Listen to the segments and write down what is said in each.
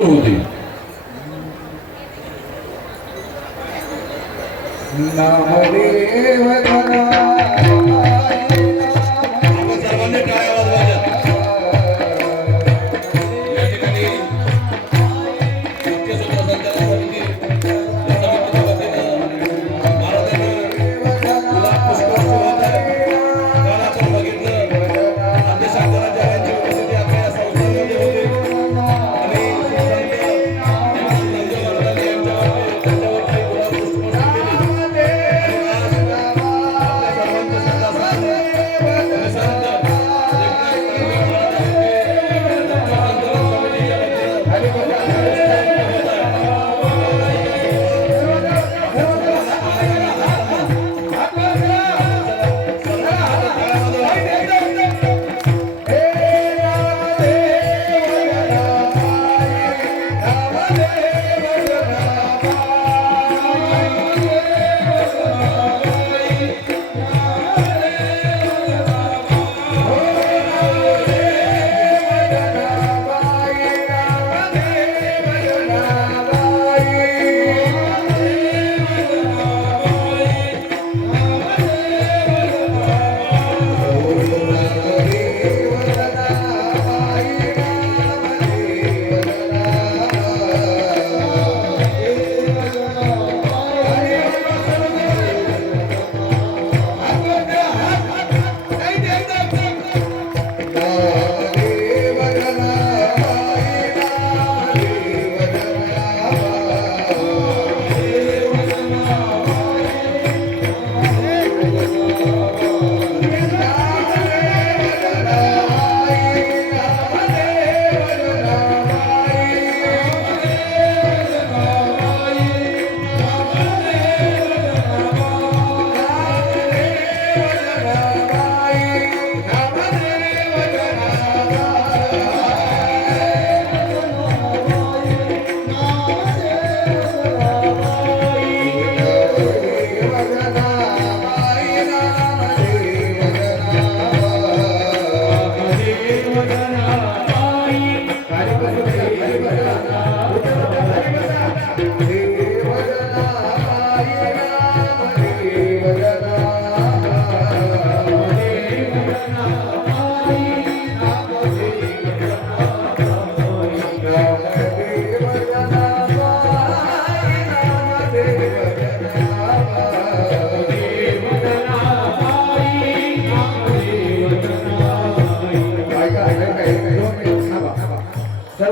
होते नामदेव आपण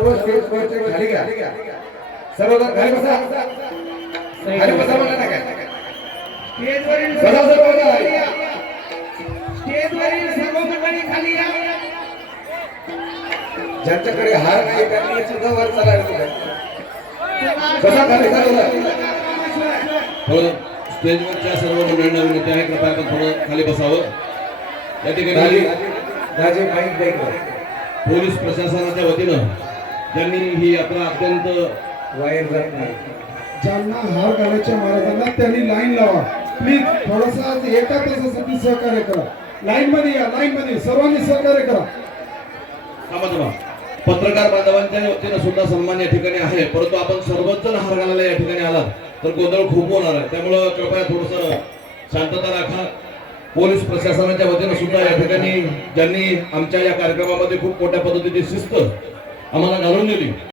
सर्व स्टेज वरचे खाली घ्या. खाली बसा. खाली बसा म्हणलं ना काय? स्टेजवरील बसा सर्व. स्टेजवरील सर्व मंडळी खाली या. ज्यांच्याकडे हार नाही त्यांनी सुद्धा वर चालायला बसा खाली सर्व जण. थोडं स्टेजवरच्या सर्व मंडळींना विनंती आहे कृपया आपण थोडं खाली बसावं. या ठिकाणी द्यायचं पोलीस प्रशासनाच्या वतीनं ज्यांनी ही यात्रा अत्यंत वायर जात नाही ज्यांना हार घालायच्या महाराजांना त्यांनी लाईन लावा. प्लीज थोडासा एका तासासाठी सहकार्य करा. लाईन मध्ये या लाईन मध्ये. सर्वांनी सहकार्य करा. थांबा. पत्रकार बांधवांच्या वतीनं सुद्धा सन्मान या ठिकाणी आहे. परंतु आपण सर्वच जण हार घालायला या ठिकाणी आलात. तर गोंधळ खूप होणार आहे. त्यामुळं कृपया थोडस शांतता राखा. पोलीस प्रशासनाच्या वतीनं सुद्धा या ठिकाणी ज्यांनी आमच्या या कार्यक्रमामध्ये खूप मोठ्या पद्धतीची शिस्त आम्हाला घालून दिली